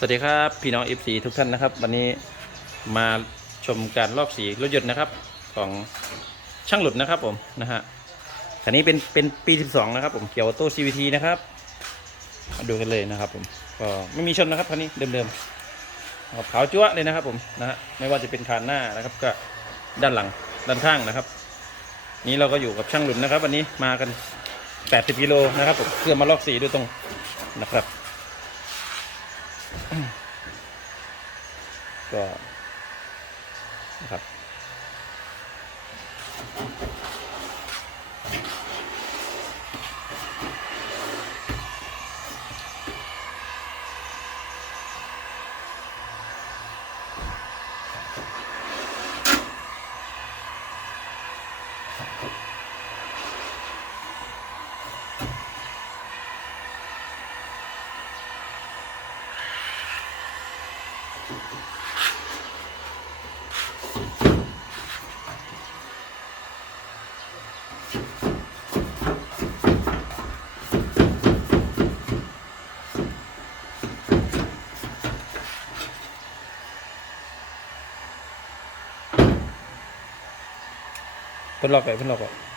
สวัสดีครับพี่น้อง FC ทุกท่านนะครับ วันนี้มาชมการลอกสีรถยนต์นะครับ ของช่างหลุดนะครับผมนะฮะคันนี้เป็นเป็นปี 12 นะครับผมเกียวโต้ CVT นะครับมาดูกันเลยนะครับผมก็ไม่มีชนนะครับคันนี้เดิมๆกับขาวจั๊วะเลยนะครับผมนะฮะไม่ว่าจะเป็นคานหน้านะครับก็ด้านหลังด้านข้างนะครับ นี้เราก็อยู่กับช่างหลุดนะครับ วันนี้มากัน 80กิโลนะครับผมเพื่อมาลอกสีโดยตรงนะครับ ก็นะครับ เพิ่นลอกไปเพิ่นลอกไป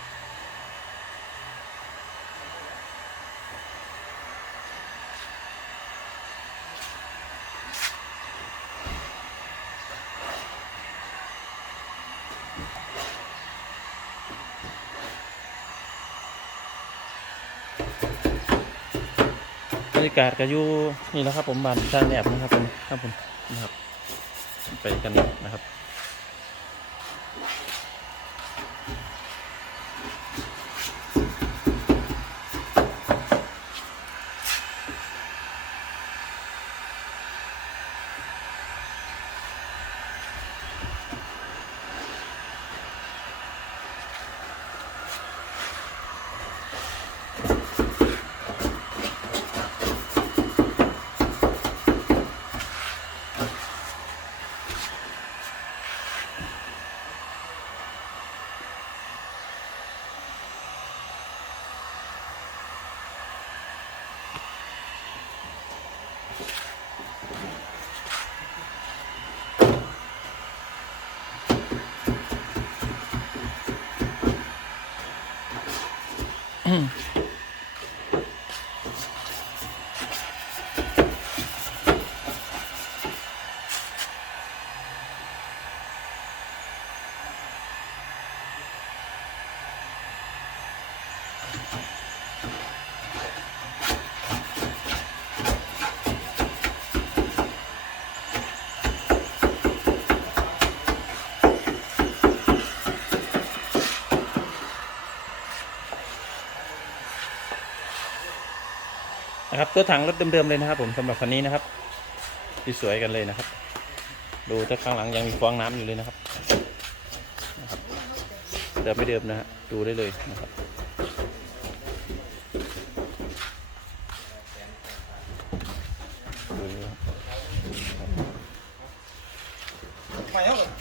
รรยากาศก็อยู่นี่แล้วครับผมบ้านช่างแอบนะครับผมครับผมนะครับ ไปกันนะครับ Mm. นะครับตัวถังรถเดิมๆเลยนะครับ ผมสำหรับคันนี้นะครับที่สวยกันเลยนะครับ ดูแต่ข้างหลังยังมีฟองน้ำอยู่เลยนะครับนะครับเดิมไม่เดิมนะฮะดูได้เลยนะครับดู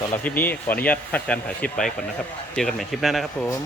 สำหรับคลิปนี้ขออนุญาตพักการถ่ายคลิปไปก่อนนะครับ เจอกันใหม่คลิปหน้านะครับผม